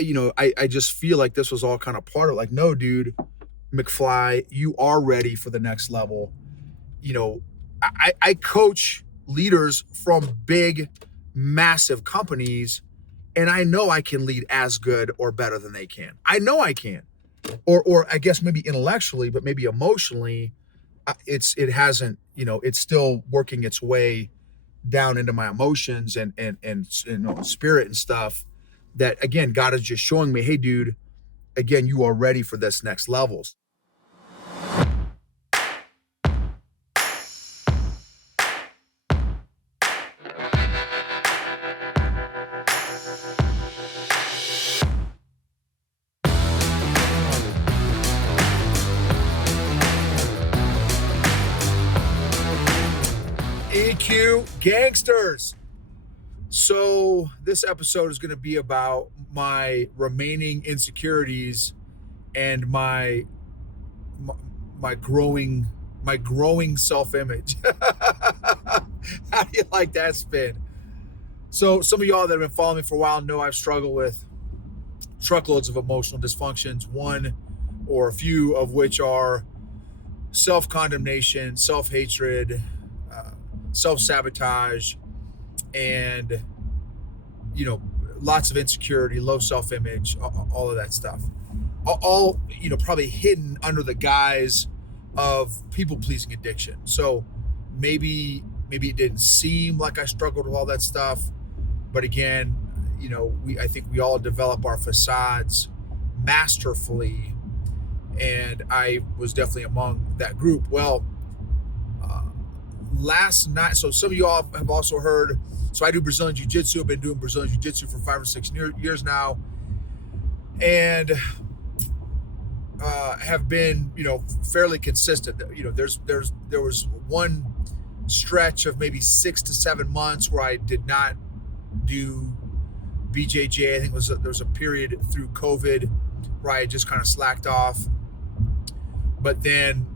I just feel like this was all kind of part of like, no, dude, McFly, you are ready for the next level. You know, I coach leaders from big, massive companies, and I know I can lead as good or better than they can. I know I can, or I guess maybe intellectually, but maybe emotionally, it hasn't. It's still working its way down into my emotions and spirit and stuff. That again, God is just showing me, hey, dude, again, you are ready for this next level. EQ gangsters. So this episode is going to be about my remaining insecurities and my growing self-image. How do you like that spin? So some of y'all that have been following me for a while know I've struggled with truckloads of emotional dysfunctions, one or a few of which are self-condemnation, self-hatred, self-sabotage, and lots of insecurity, low self-image, all of that stuff, all probably hidden under the guise of people-pleasing addiction. So maybe it didn't seem like I struggled with all that stuff, but again, I think we all develop our facades masterfully, and I was definitely among that group. Well, last night, so some of you all have also heard, so I do Brazilian Jiu Jitsu. I've been doing Brazilian Jiu Jitsu for 5 or 6 years now, and have been, fairly consistent. There was one stretch of maybe 6 to 7 months where I did not do BJJ. I think there was a period through COVID where I just kind of slacked off, but then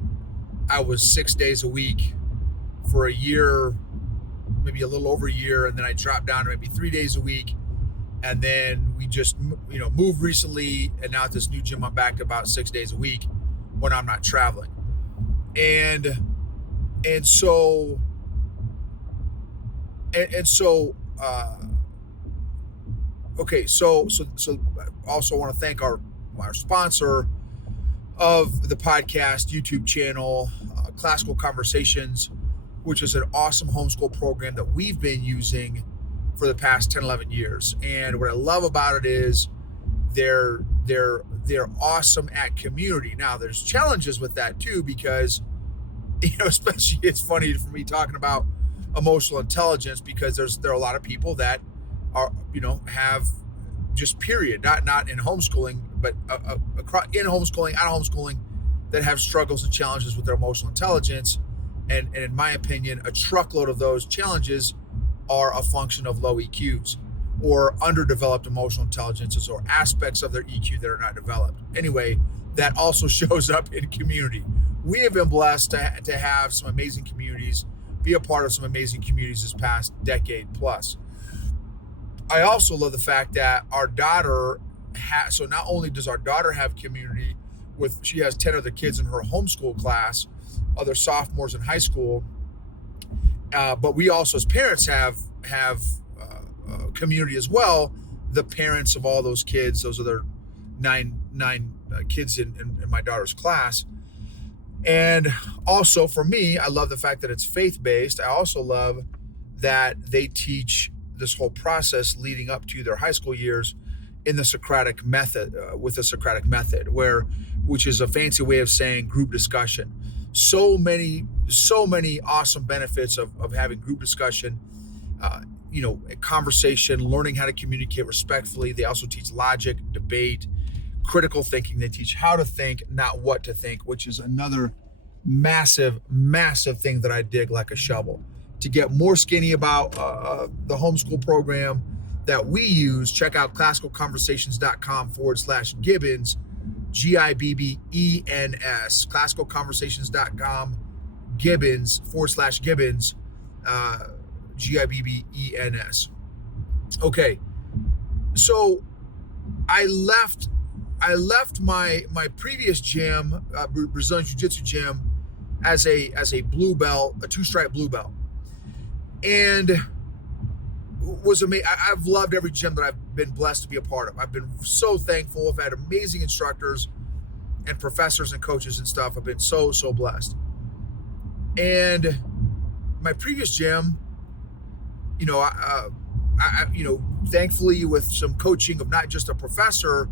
I was 6 days a week for a year, maybe a little over a year, and then I dropped down to maybe 3 days a week, and then we just moved recently, and now at this new gym I'm back to about 6 days a week when I'm not traveling, and so okay, so I also want to thank our sponsor of the podcast YouTube channel, Classical Conversations, which is an awesome homeschool program that we've been using for the past 10, 11 years. And what I love about it is they're awesome at community. Now, there's challenges with that too, because, especially it's funny for me talking about emotional intelligence, because there are a lot of people that are, have just period, not in homeschooling, but in homeschooling, out of homeschooling, that have struggles and challenges with their emotional intelligence. And in my opinion, a truckload of those challenges are a function of low EQs or underdeveloped emotional intelligences or aspects of their EQ that are not developed. Anyway, that also shows up in community. We have been blessed to have some amazing communities, be a part of some amazing communities this past decade plus. I also love the fact that our daughter so not only does our daughter have community she has 10 other kids in her homeschool class, other sophomores in high school, but we also as parents have community as well. The parents of all those kids, those other nine kids in my daughter's class. And also for me, I love the fact that it's faith-based. I also love that they teach this whole process leading up to their high school years in the Socratic method, with the Socratic method, which is a fancy way of saying group discussion. So many awesome benefits of having group discussion, conversation, learning how to communicate respectfully. They also teach logic, debate, critical thinking. They teach how to think, not what to think, which is another massive thing that I dig like a shovel. To get more skinny about the homeschool program that we use, check out classicalconversations.com/Gibbons, Gibbens, classicalconversations.com, Gibbons, /Gibbons, Gibbens. Okay, so I left my previous gym, Brazilian Jiu Jitsu gym, as a blue belt, a 2-stripe blue belt, and was amazing. I've loved every gym that I've been blessed to be a part of. I've been so thankful. I've had amazing instructors and professors and coaches and stuff. I've been so blessed. And my previous gym, thankfully with some coaching of not just a professor,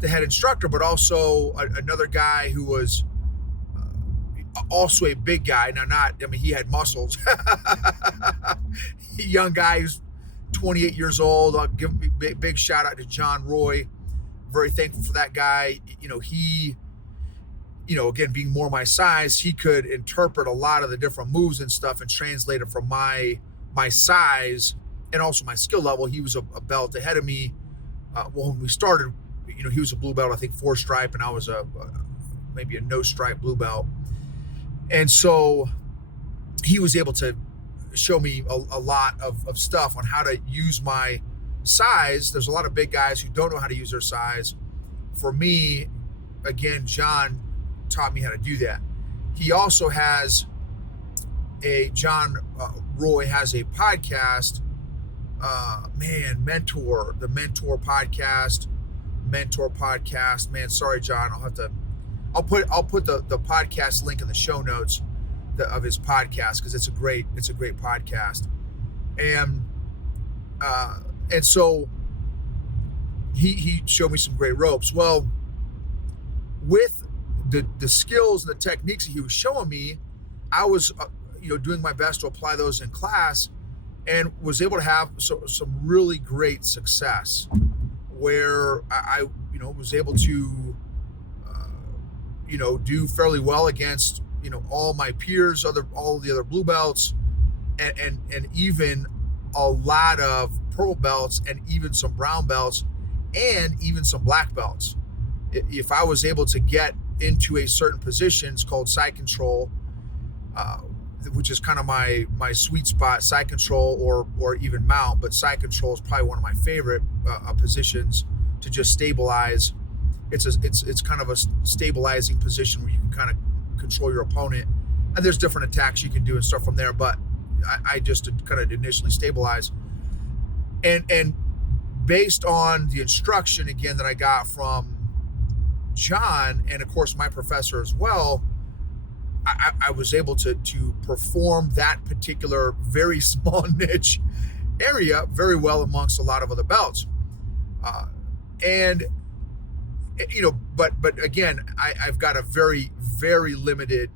the head instructor, but also another guy who was also a big guy. He had muscles. Young guy who's 28 years old. I'll give him a big shout out to John Roy. Very thankful for that guy. He, again, being more my size, he could interpret a lot of the different moves and stuff and translate it from my size and also my skill level. He was a belt ahead of me. When we started, he was a blue belt, I think 4-stripe, and I was maybe a no-stripe blue belt. And so he was able to show me a lot of stuff on how to use my size. There's a lot of big guys who don't know how to use their size. For me, again, John taught me how to do that. He also has John Roy has a podcast, the Mentor podcast. Man, sorry, John. I'll put the podcast link in the show notes of his podcast, because it's a great podcast. And so he showed me some great ropes. Well, with the skills and the techniques that he was showing me, I was doing my best to apply those in class, and was able to have some really great success, where I was able to do fairly well against all my peers, all the other blue belts, and even a lot of purple belts, and even some brown belts, and even some black belts. If I was able to get into a certain position, it's called side control, which is kind of my sweet spot, side control or even mount, but side control is probably one of my favorite positions to just stabilize. It's kind of a stabilizing position where you can kind of control your opponent, and there's different attacks you can do and stuff from there, but I just kind of initially stabilize. And based on the instruction, again, that I got from John, and of course my professor as well, I was able to perform that particular very small niche area very well amongst a lot of other belts. But again, I've got a very, very limited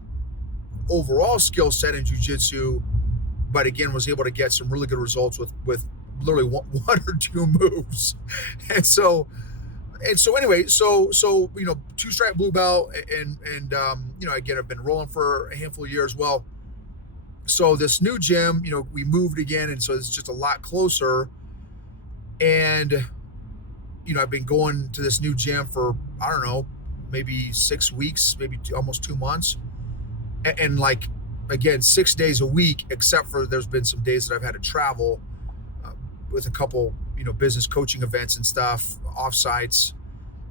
overall skill set in jiu-jitsu, but again, was able to get some really good results with literally one or two moves. And so anyway, 2-stripe blue belt, and again, I've been rolling for a handful of years. Well, so this new gym, we moved again, and so it's just a lot closer. And I've been going to this new gym for, I don't know, maybe 6 weeks, maybe almost 2 months. And like, again, 6 days a week, except for there's been some days that I've had to travel with a couple, business coaching events and stuff, offsites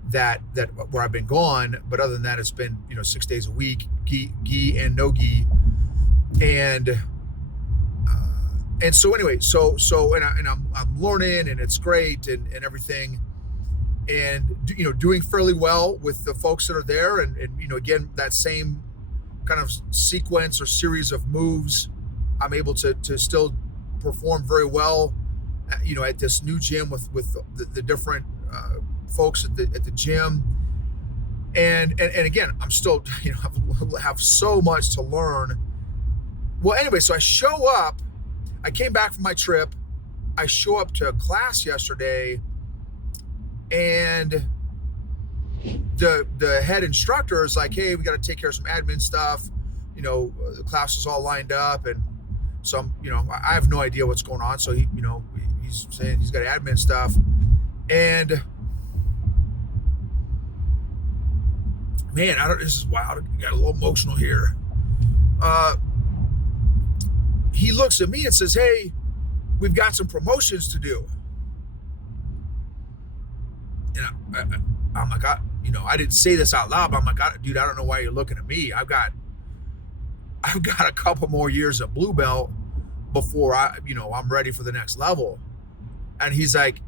that where I've been gone. But other than that, it's been, 6 days a week, gi and no gi. And so anyway, and I'm learning, and it's great, and everything. And doing fairly well with the folks that are there, and again, that same kind of sequence or series of moves, I'm able to still perform very well at this new gym with the different folks at the gym. And again, I'm still have so much to learn. Well, anyway, so I came back from my trip, I show up to a class yesterday, and the head instructor is like, hey, we got to take care of some admin stuff. The class is all lined up, and so I have no idea what's going on. So he's saying he's got admin stuff, and man, this is wild. I got a little emotional here. He looks at me and says, hey, we've got some promotions to do. And I'm like, I didn't say this out loud, but I'm like, dude, I don't know why you're looking at me. I've got a couple more years of blue belt before I'm ready for the next level. And he's like,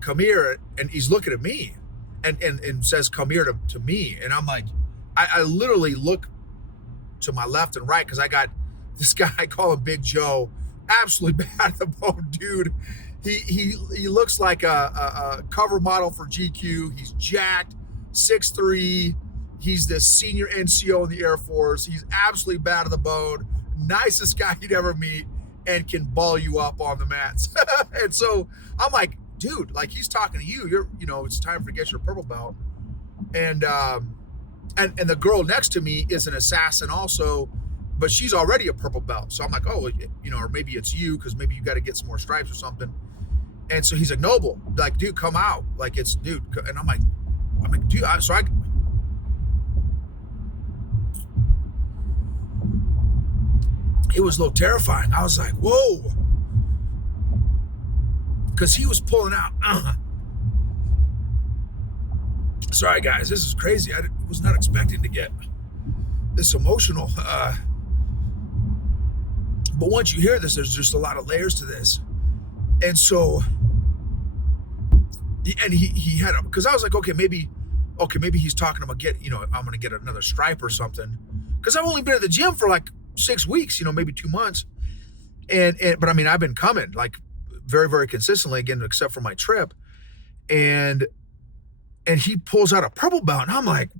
come here. And he's looking at me and says, come here to me. And I'm like, I literally look to my left and right because I got this guy, I call him Big Joe, absolutely bad at the bone, dude. He looks like a cover model for GQ. He's jacked, 6'3". He's the senior NCO in the Air Force. He's absolutely bad at the bone, nicest guy you'd ever meet, and can ball you up on the mats. And so I'm like, dude, like he's talking to you. It's time to get your purple belt. And the girl next to me is an assassin also, but she's already a purple belt. So I'm like, oh, or maybe it's you because maybe you got to get some more stripes or something. And so he's like, Noble, like, dude, come out. Like it's, dude. And I'm like, dude, it was a little terrifying. I was like, whoa. Because he was pulling out. Sorry, guys, this is crazy. I was not expecting to get this emotional. But once you hear this, there's just a lot of layers to this. And so, and he had, because I was like, okay, maybe he's talking about I'm going to get another stripe or something. Because I've only been at the gym for like 6 weeks, maybe 2 months. But I mean, I've been coming like very, very consistently again, except for my trip. And he pulls out a purple belt and I'm like,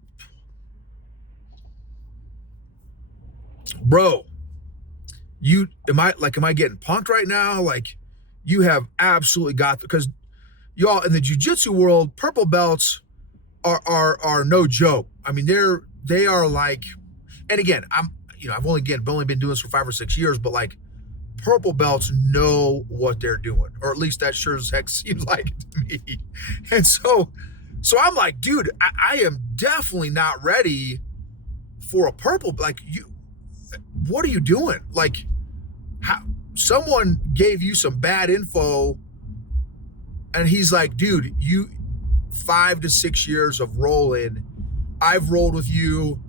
bro, am I getting punked right now? Like you have absolutely got, because y'all in the jiu-jitsu world, purple belts are no joke. I mean, they are like, and again, I've only been doing this for 5 or 6 years, but like purple belts know what they're doing, or at least that sure as heck seems like it to me. And so I'm like, dude, I am definitely not ready for a purple. Like what are you doing? Like how someone gave you some bad info and he's like, dude, you 5 to 6 years of rolling. I've rolled with you.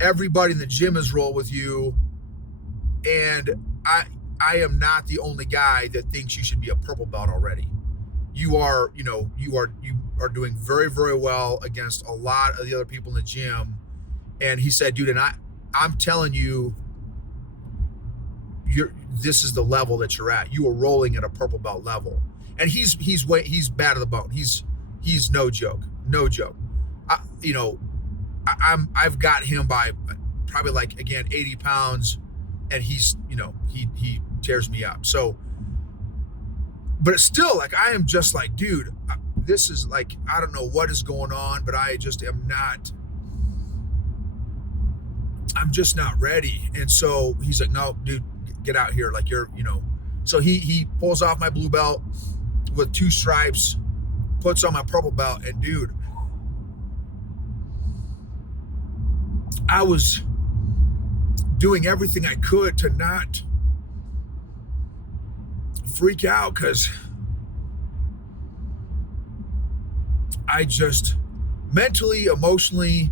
Everybody in the gym has rolled with you. And I am not the only guy that thinks you should be a purple belt already. You are doing very, very well against a lot of the other people in the gym. And he said, dude, and I'm telling you, this is the level that you're at. You are rolling at a purple belt level. And he's bad at the bone. He's no joke. I've got him by probably like, again, 80 pounds, and he's, he tears me up. So, but it's still like, I am just like, dude, this is like, I don't know what is going on, but I just am not, I'm just not ready. And so he's like, no, dude, get out here. Like you're, so he pulls off my blue belt with 2 stripes, puts on my purple belt, and dude, I was doing everything I could to not freak out because I just mentally, emotionally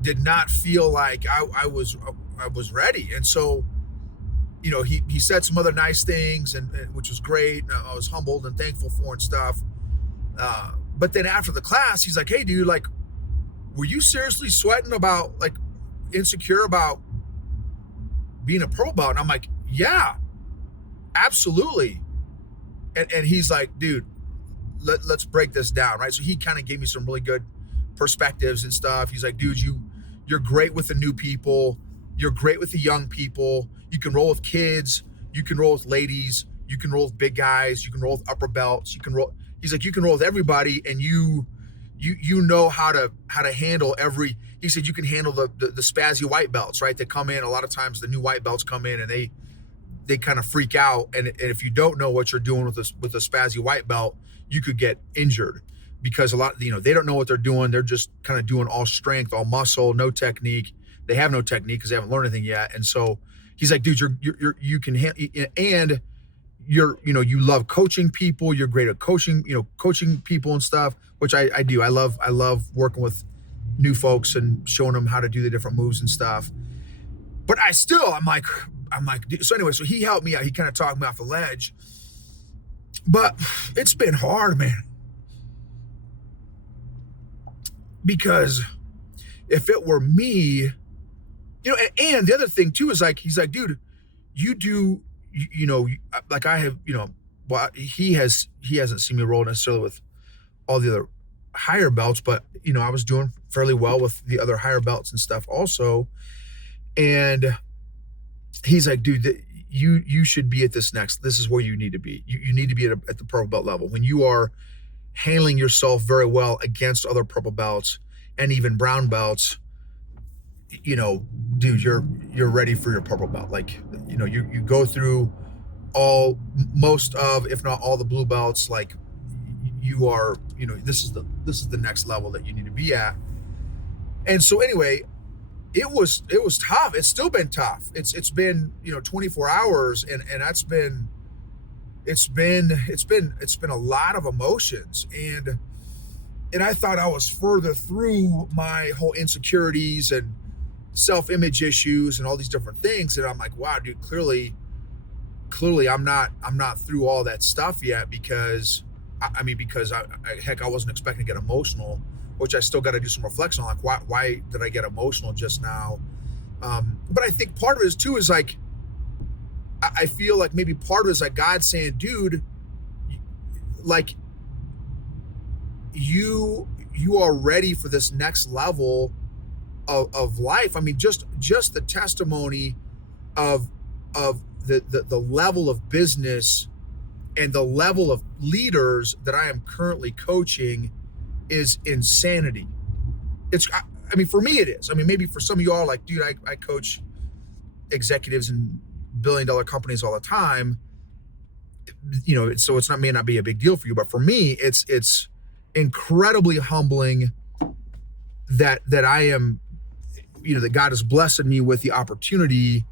did not feel like I was ready. And so, he said some other nice things, and which was great. And I was humbled and thankful for and stuff. But then after the class, he's like, hey, dude, like, were you seriously sweating about, like, insecure about being a purple belt? And I'm like, yeah, absolutely. And he's like, dude, let's break this down, right? So he kind of gave me some really good perspectives and stuff. He's like, dude, you're great with the new people. You're great with the young people. You can roll with kids. You can roll with ladies. You can roll with big guys. You can roll with upper belts. He's like, you can roll with everybody, and you know how to handle every. He said you can handle the spazzy white belts, right? That come in a lot of times. The new white belts come in and they kind of freak out, and if you don't know what you're doing with a spazzy white belt, you could get injured because a lot, they don't know what they're doing. They're just kind of doing all strength, all muscle, no technique. They have no technique because they haven't learned anything yet. And so he's like, dude, you can handle, and you love coaching people. You're great at coaching people and stuff, which I do. I love working with new folks and showing them how to do the different moves and stuff. But I'm like, so anyway, so he helped me out. He kind of talked me off the ledge, but it's been hard, man, because if it were me, and the other thing too is like, he's like, dude, you do, like I have, well, he hasn't seen me roll necessarily with all the other higher belts, but I was doing fairly well with the other higher belts and stuff also. And he's like, dude, you should be at this is where you need to be. You need to be at the purple belt level when you are handling yourself very well against other purple belts and even brown belts. Dude, you're ready for your purple belt. Like, you go through most of, if not all, the blue belts. Like, you are, this is the next level that you need to be at. And so anyway, it was tough. It's still been tough. It's been 24 hours, and that's been it's been a lot of emotions, and I thought I was further through my whole insecurities and self-image issues and all these different things, and I'm like, wow, dude, clearly I'm not through all that stuff yet, because I wasn't expecting to get emotional, which I still got to do some reflection on, like why did I get emotional just now? But I think part of it is too is like, I feel like maybe part of it is like God saying, dude, like you are ready for this next level of life. I mean, just the testimony of the level of business and the level of leaders that I am currently coaching is insanity. I mean, for me it is. I mean, maybe for some of you all, like, dude, I coach executives in billion-dollar companies all the time. So it's may not be a big deal for you, but for me, it's incredibly humbling that I am, that God has blessed me with the opportunity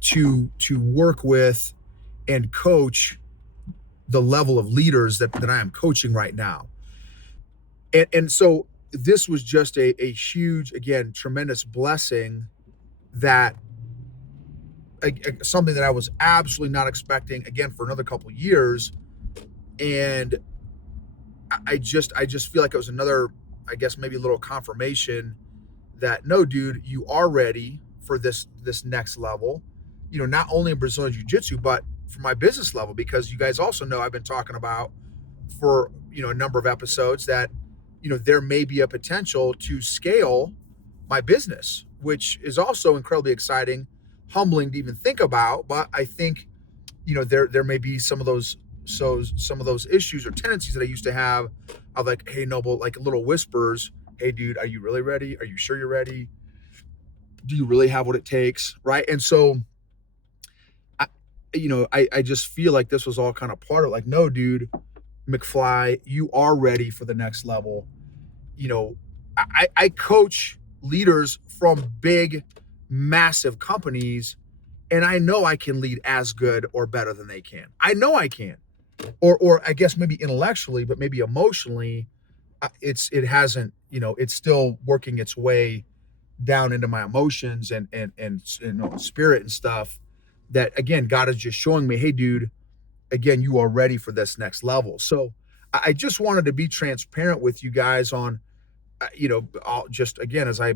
to work with and coach the level of leaders that I am coaching right now. And so this was just a huge, again, tremendous blessing, that something that I was absolutely not expecting, again, for another couple of years. And I just feel like it was another, I guess, maybe a little confirmation that, no, dude, you are ready for this next level, not only in Brazilian Jiu Jitsu, but for my business level, because you guys also know I've been talking about for, a number of episodes that, there may be a potential to scale my business, which is also incredibly exciting, humbling to even think about. But I think, there may be some of those issues or tendencies that I used to have of like, hey, Noble, like little whispers, hey, dude, are you really ready? Are you sure you're ready? Do you really have what it takes? Right. And so, I just feel like this was all kind of part of, like, no, dude, McFly, you are ready for the next level. I coach leaders from big, massive companies, and I know I can lead as good or better than they can. I know I can, or I guess maybe intellectually, but maybe emotionally, it hasn't. It's still working its way down into my emotions and spirit and stuff. That, again, God is just showing me, hey, dude, again, you are ready for this next level. So I just wanted to be transparent with you guys on, I'll just, again, as I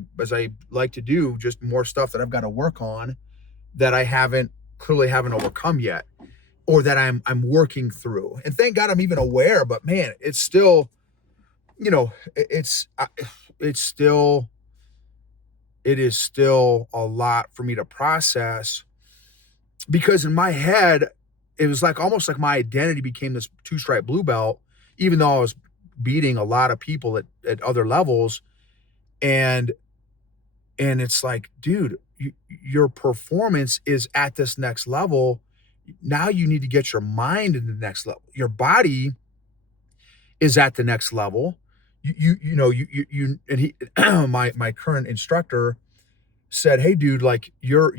like to do, just more stuff that I've got to work on that I clearly haven't overcome yet, or that I'm working through. And thank God I'm even aware, but man, it's still, it is still a lot for me to process, because in my head, it was like almost like my identity became this 2-stripe blue belt, even though I was beating a lot of people at other levels. And it's like, dude, your performance is at this next level. Now you need to get your mind in the next level. Your body is at the next level. And he, my current instructor said, hey, dude, like, you're,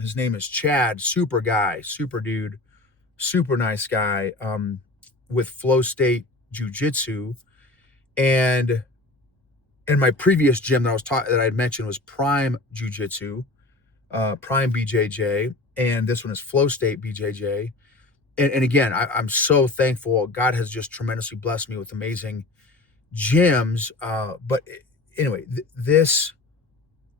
his name is Chad, super guy, super dude, super nice guy, with Flow State Jiu Jitsu. And in my previous gym that that I had mentioned was Prime Jiu Jitsu, Prime BJJ, and this one is Flow State BJJ. And again, I'm so thankful. God has just tremendously blessed me with amazing gyms. Anyway, this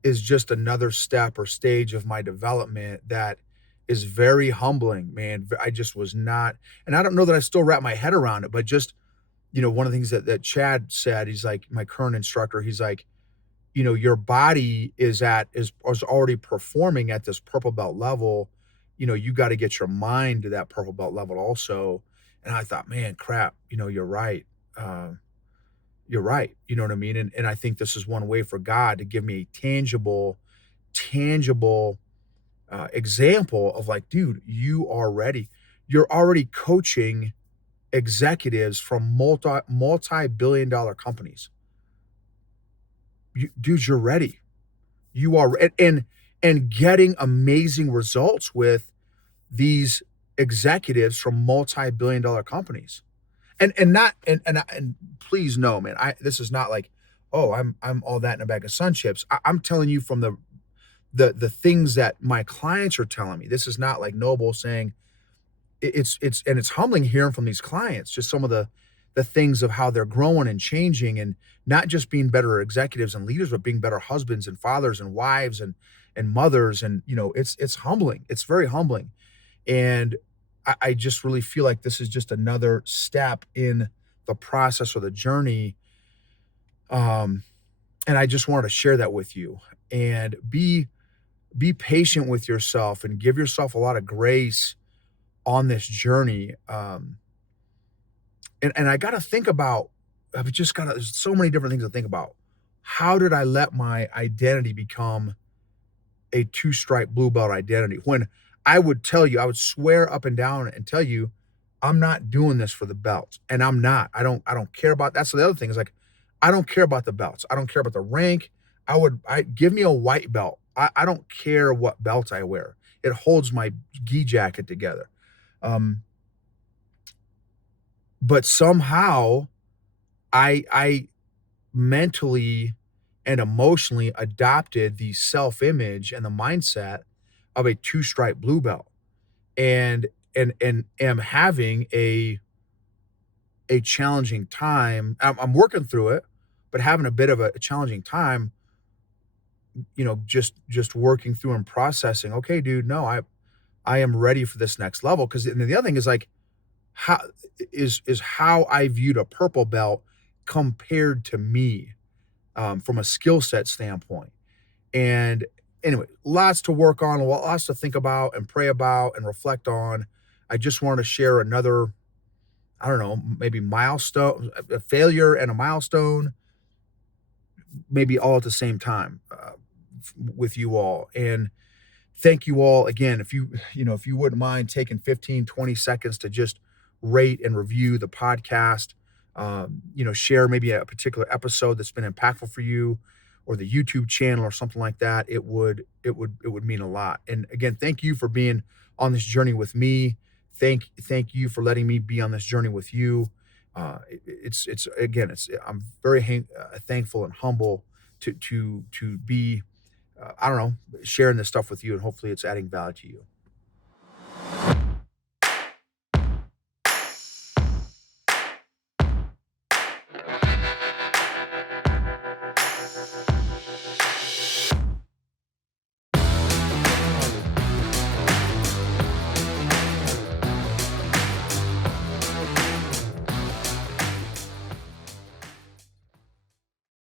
is just another step or stage of my development that is very humbling, man. I just was not, and I don't know that I still wrap my head around it, but just, one of the things that Chad said, he's like, my current instructor, he's like, your body is already performing at this purple belt level. You got to get your mind to that purple belt level also. And I thought, man, crap, you're right. You're right. You know what I mean? And I think this is one way for God to give me a tangible example of like, dude, you are ready. You're already coaching executives from multi-billion dollar companies. Dude, you're ready. You are, and getting amazing results with these executives from multi-billion dollar companies. And please know, man, this is not like, oh, I'm all that in a bag of sun chips. I'm telling you from the things that my clients are telling me. This is not like Noble saying it's humbling hearing from these clients, just some of the things of how they're growing and changing, and not just being better executives and leaders, but being better husbands and fathers and wives and mothers. And it's humbling. It's very humbling. And I just really feel like this is just another step in the process or the journey. And I just wanted to share that with you, and be patient with yourself and give yourself a lot of grace on this journey. And I got to think about, there's so many different things to think about. How did I let my identity become a two-stripe blue belt identity? When I would swear up and down and tell you, I'm not doing this for the belts. And I'm not. I don't care about, that's the other thing, is like, I don't care about the belts. I don't care about the rank. Give me a white belt. I don't care what belt I wear. It holds my gi jacket together. But somehow I mentally and emotionally adopted the self-image and the mindset of a two-stripe blue belt, and am having a challenging time. I'm working through it, but having a bit of a challenging time, just working through and processing. Okay, dude, no, I am ready for this next level. Because the other thing is like, how is how I viewed a purple belt compared to me, from a skill set standpoint. And anyway, lots to work on, lots to think about and pray about and reflect on. I just wanted to share another, I don't know, maybe milestone, a failure and a milestone, maybe all at the same time, with you all. And thank you all again. If you wouldn't mind taking 15-20 seconds to just rate and review the podcast, share maybe a particular episode that's been impactful for you, or the YouTube channel or something like that. It would mean a lot. And again, thank you for being on this journey with me. Thank you for letting me be on this journey with you. I'm very thankful and humble to be, I don't know, sharing this stuff with you, and hopefully it's adding value to you.